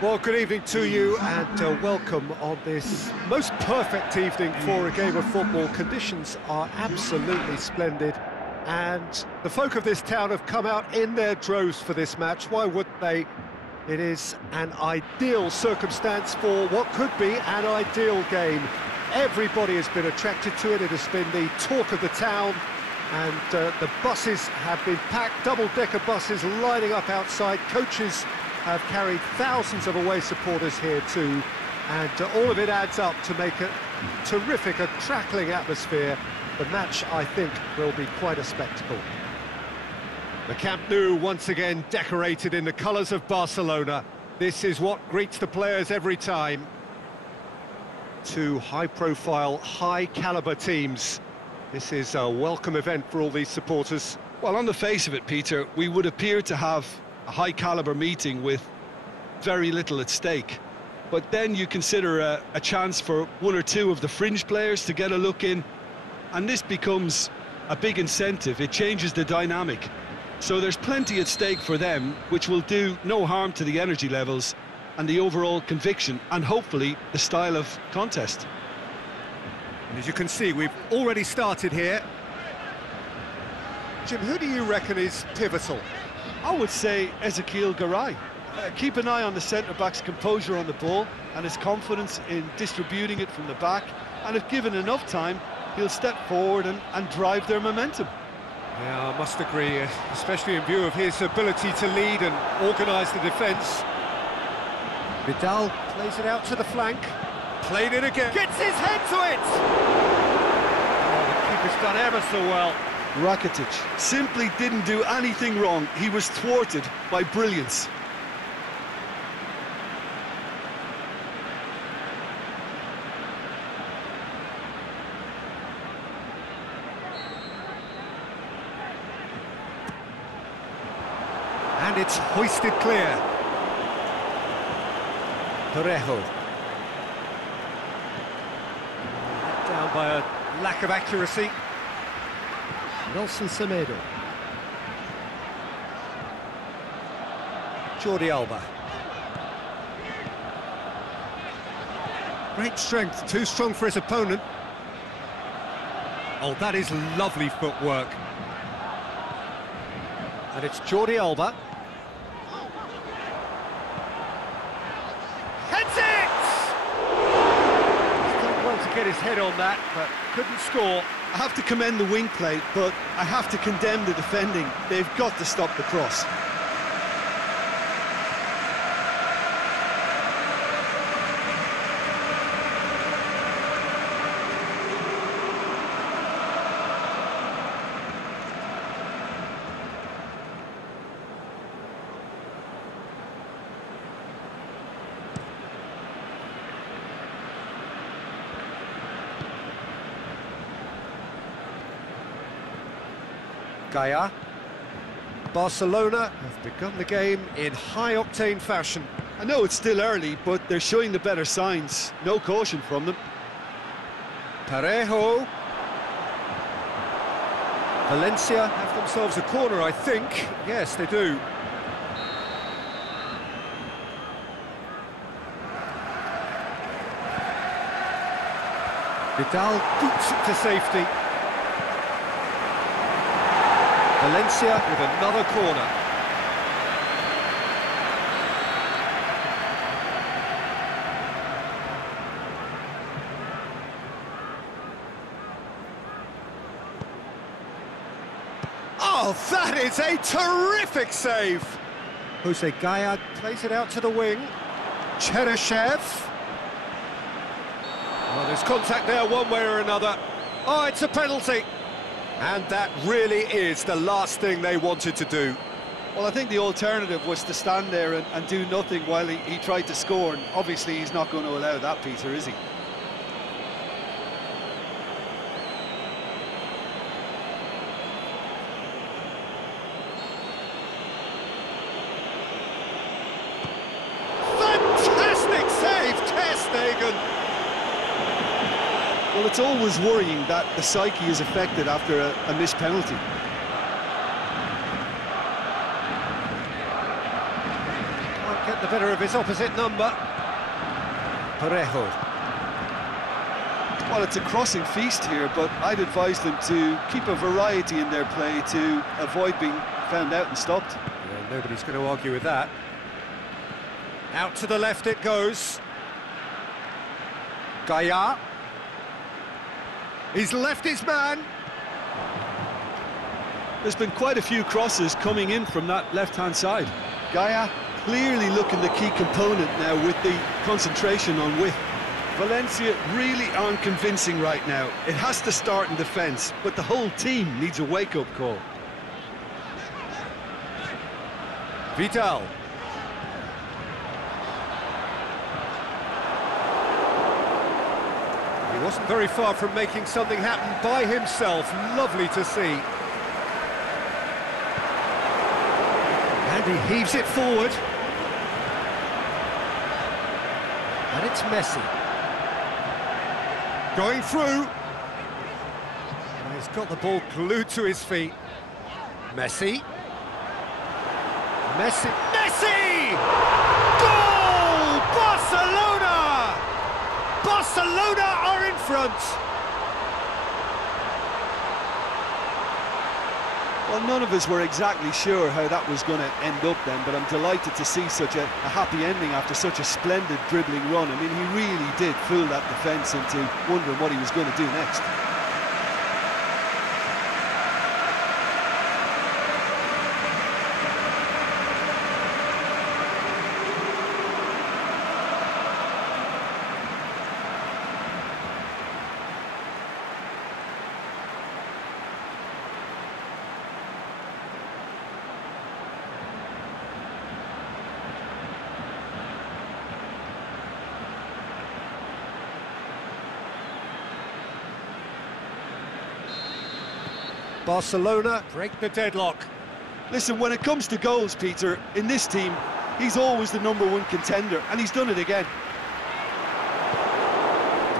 Well, good evening to you and welcome on this most perfect evening for a game of football. Conditions are absolutely splendid and the folk of this town have come out in their droves for this match. Why wouldn't they? It is an ideal circumstance for what could be an ideal game. Everybody has been attracted to it. It has been the talk of the town, and the buses have been packed, double-decker buses lining up outside. Coaches have carried thousands of away supporters here too, and all of it adds up to make a terrific, a crackling atmosphere. The match, I think, will be quite a spectacle. The Camp Nou once again decorated in the colours of Barcelona. This is what greets the players every time. Two high-profile, high-caliber teams. This is a welcome event for all these supporters. Well, on the face of it, Peter, we would appear to have a high-caliber meeting with very little at stake. But then you consider a chance for one or two of the fringe players to get a look in, and this becomes a big incentive. It changes the dynamic. So there's plenty at stake for them, which will do no harm to the energy levels and the overall conviction, and hopefully the style of contest. And as you can see, we've already started here. Jim, who do you reckon is pivotal? I would say Ezequiel Garay. Keep an eye on the centre-back's composure on the ball and his confidence in distributing it from the back, and if given enough time, he'll step forward and drive their momentum. Yeah, I must agree, especially in view of his ability to lead and organise the defence. Vidal plays it out to the flank. Played it again. Gets his head to it! Oh, the keeper's done ever so well. Rakitic simply didn't do anything wrong. He was thwarted by brilliance. And it's hoisted clear. Parejo. Down by a lack of accuracy. Nelson Semedo. Jordi Alba. Great strength, too strong for his opponent. Oh, that is lovely footwork. And it's Jordi Alba. Heads it! He's done well to get his head on that, but couldn't score. I have to commend the wing play, but I have to condemn the defending. They've got to stop the cross. Gaia. Barcelona have begun the game in high-octane fashion. I know it's still early, but they're showing the better signs. No caution from them. Parejo. Valencia have themselves a corner, I think. Yes, they do. Vidal boots it to safety. Valencia with another corner. Oh, that is a terrific save! Jose Gaia plays it out to the wing. Cheryshev. Oh, there's contact there one way or another. Oh, it's a penalty. And that really is the last thing they wanted to do. Well, I think the alternative was to stand there and do nothing while he tried to score, and obviously he's not going to allow that, Peter, is he? Fantastic save, Ter Stegen! Well, it's always worrying that the psyche is affected after a missed penalty. Can't get the better of his opposite number. Parejo. Well, it's a crossing feast here, but I'd advise them to keep a variety in their play to avoid being found out and stopped. Yeah, nobody's going to argue with that. Out to the left it goes. Gaia. He's left his man. There's been quite a few crosses coming in from that left-hand side. Gaia clearly looking the key component now with the concentration on width. Valencia really aren't convincing right now. It has to start in defence, but the whole team needs a wake-up call. Vidal. He wasn't very far from making something happen by himself. Lovely to see. And he heaves it forward. And it's Messi. Going through. And he's got the ball glued to his feet. Messi. Messi. Messi! Goal! Barcelona! Barcelona are in front. Well, none of us were exactly sure how that was going to end up then, but I'm delighted to see such a happy ending after such a splendid dribbling run. I mean, he really did fool that defence into wondering what he was going to do next. Barcelona break the deadlock. Listen, when it comes to goals, Peter, in this team, he's always the #1 contender, and he's done it again.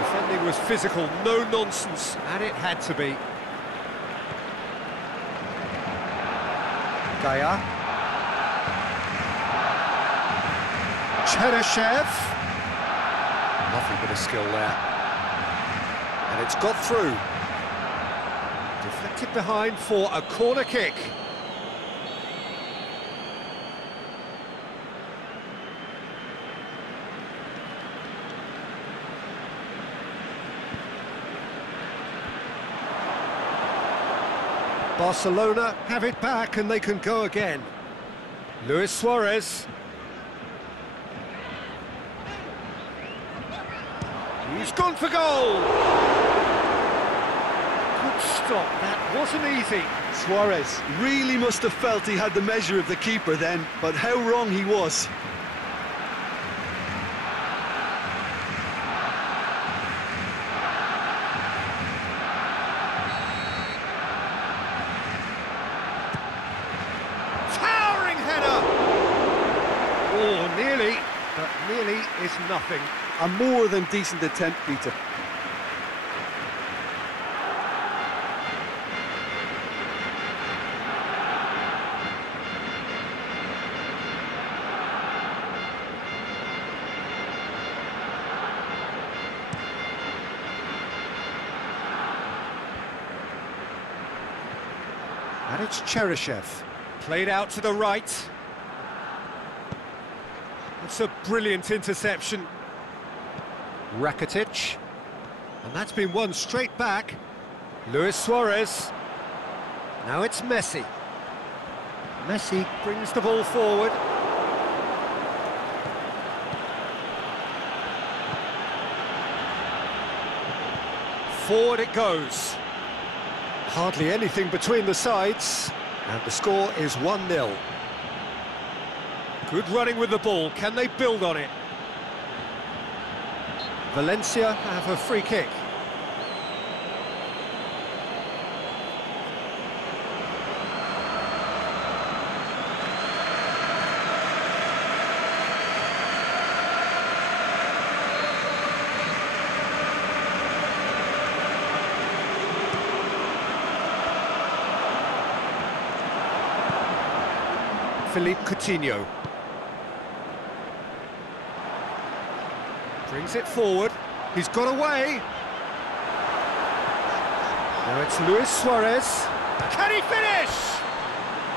Defending was physical, no nonsense, and it had to be. Gaia. Cheryshev. Lovely bit of skill there. And it's got through. Deflected behind for a corner kick. Barcelona have it back and they can go again. Luis Suarez. He's gone for goal! Good stop, that wasn't easy. Suarez really must have felt he had the measure of the keeper then, but how wrong he was. Towering header! Oh, nearly, but nearly is nothing. A more than decent attempt, Peter. And it's Cheryshev. Played out to the right. It's a brilliant interception. Rakitic. And that's been won straight back. Luis Suarez. Now it's Messi. Messi brings the ball forward. Forward it goes. Hardly anything between the sides, and the score is 1-0. Good running with the ball, can they build on it? Valencia have a free kick. Philippe Coutinho. Brings it forward. He's got away. Now it's Luis Suarez. Can he finish?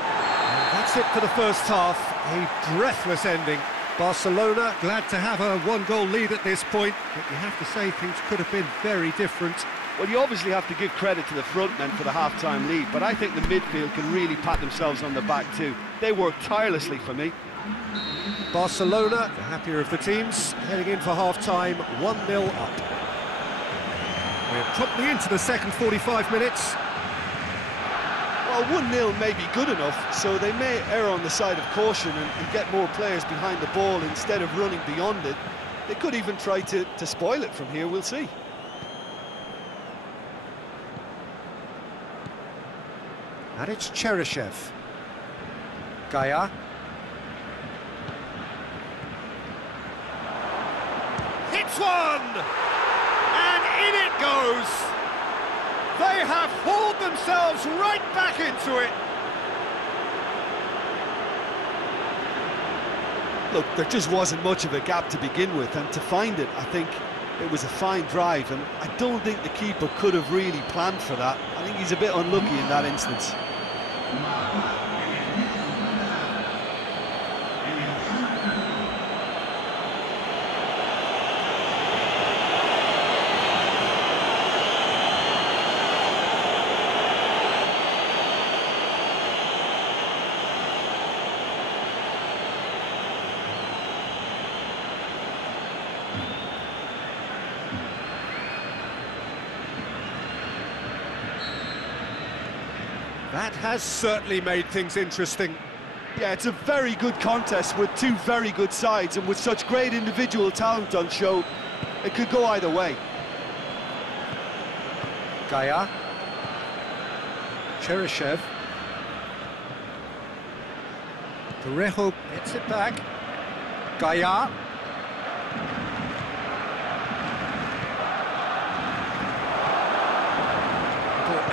And that's it for the first half. A breathless ending. Barcelona glad to have a one-goal lead at this point, but you have to say things could have been very different. Well, you obviously have to give credit to the front men for the half-time lead, but I think the midfield can really pat themselves on the back too. They worked tirelessly for me. Barcelona, the happier of the teams, heading in for half-time, 1-0 up. We're promptly into the second 45 minutes. Well, 1-0 may be good enough, so they may err on the side of caution and get more players behind the ball instead of running beyond it. They could even try to spoil it from here, we'll see. And it's Cheryshev. Gaia. Hits one! And in it goes! They have hauled themselves right back into it! Look, there just wasn't much of a gap to begin with, and to find it, I think it was a fine drive, and I don't think the keeper could have really planned for that. I think he's a bit unlucky in that instance. That has certainly made things interesting. Yeah, it's a very good contest with two very good sides, and with such great individual talent on show, it could go either way. Gaia. Cheryshev. Parejo gets it back. Gaia.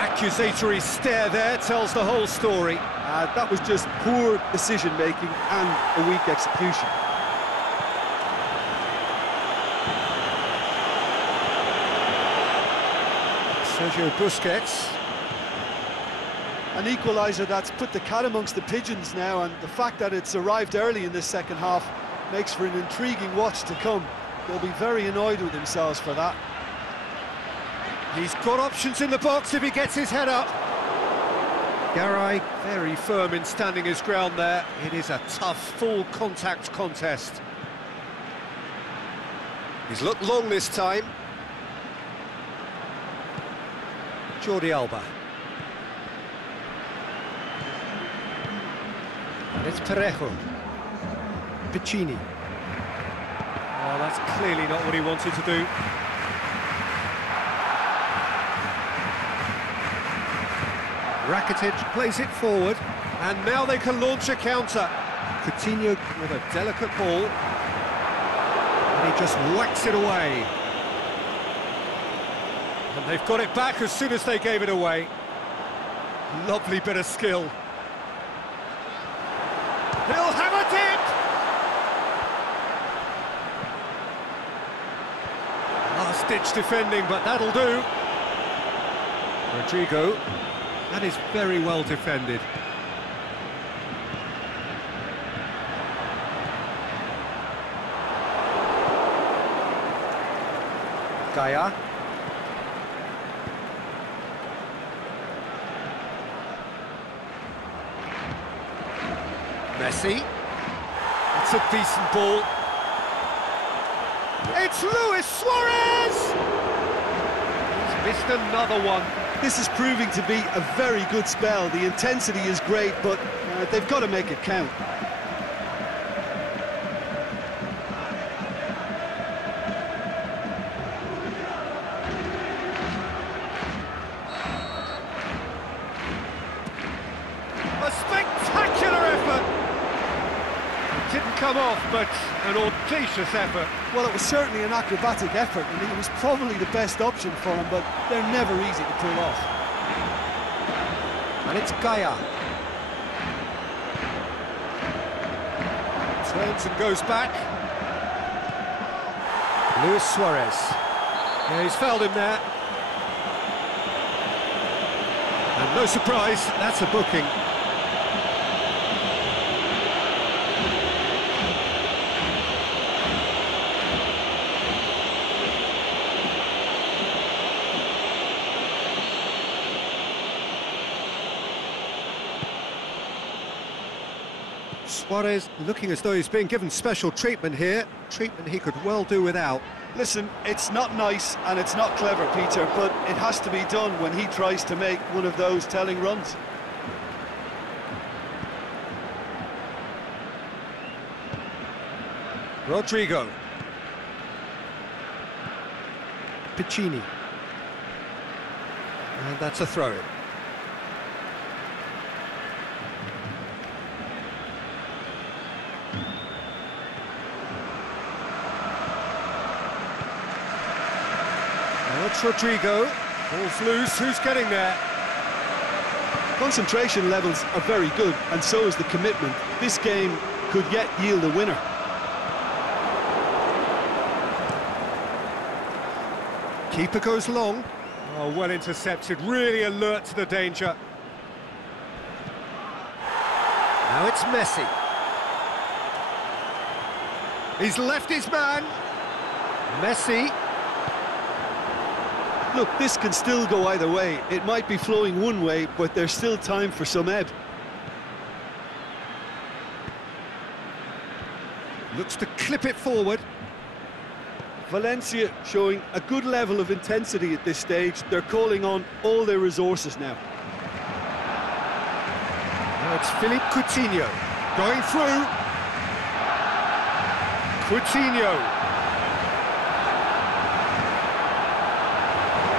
Accusatory stare there tells the whole story. That was just poor decision-making and a weak execution. Sergio Busquets. An equaliser that's put the cat amongst the pigeons now, and the fact that it's arrived early in this second half makes for an intriguing watch to come. They'll be very annoyed with themselves for that. He's got options in the box if he gets his head up. Garay very firm in standing his ground there. It is a tough, full-contact contest. He's looked long this time. Jordi Alba. And it's Parejo. Piccini. Oh, that's clearly not what he wanted to do. Rakitic plays it forward, and now they can launch a counter. Coutinho with a delicate ball, and he just whacks it away. And they've got it back as soon as they gave it away. Lovely bit of skill. He'll have a dip! Last-ditch defending, but that'll do. Rodrigo. That is very well defended. Gaia. Messi. It's a decent ball. It's Luis Suarez! He's missed another one. This is proving to be a very good spell. The intensity is great, but they've got to make it count. A spectacular effort! It didn't come off, but an audacious effort. Well, it was certainly an acrobatic effort, and it was probably the best option for him, but they're never easy to pull off. And it's Gaia. Turns and goes back. Luis Suarez. Yeah, he's fouled him there. And no surprise, that's a booking. Suarez looking as though he's being given special treatment here. Treatment he could well do without. Listen, it's not nice and it's not clever, Peter, but it has to be done when he tries to make one of those telling runs. Rodrigo. Piccini. And that's a throw-in. It's Rodrigo. Ball's loose. Who's getting there? Concentration levels are very good, and so is the commitment. This game could yet yield a winner. Keeper goes long. Oh, well intercepted. Really alert to the danger. Now it's Messi. He's left his man. Messi. Look, this can still go either way. It might be flowing one way, but there's still time for some ebb. Looks to clip it forward. Valencia showing a good level of intensity at this stage. They're calling on all their resources now. Now it's Philippe Coutinho going through. Coutinho.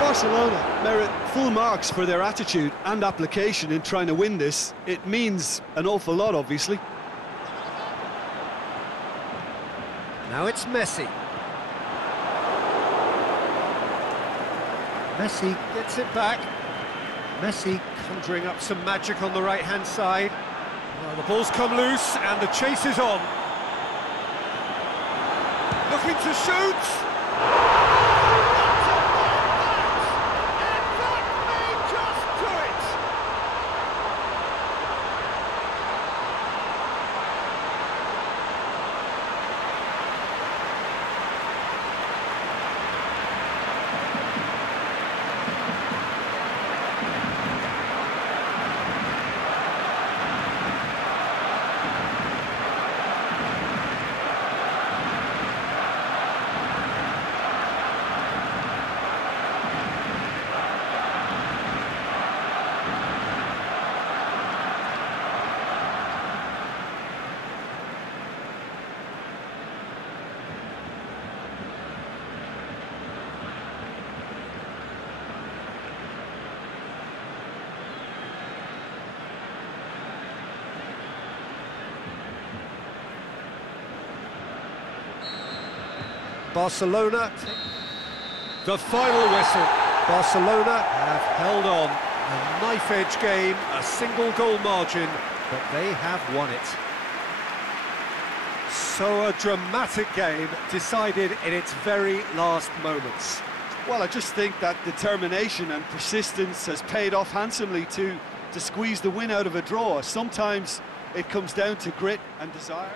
Barcelona merit full marks for their attitude and application in trying to win this. It means an awful lot, obviously. Now it's Messi. Messi gets it back. Messi conjuring up some magic on the right-hand side. Well, the ball's come loose and the chase is on. Looking to shoot. Barcelona, the final whistle. Barcelona have held on. A knife-edge game, a single goal margin, but they have won it. So a dramatic game decided in its very last moments. Well, I just think that determination and persistence has paid off handsomely to squeeze the win out of a draw. Sometimes it comes down to grit and desire.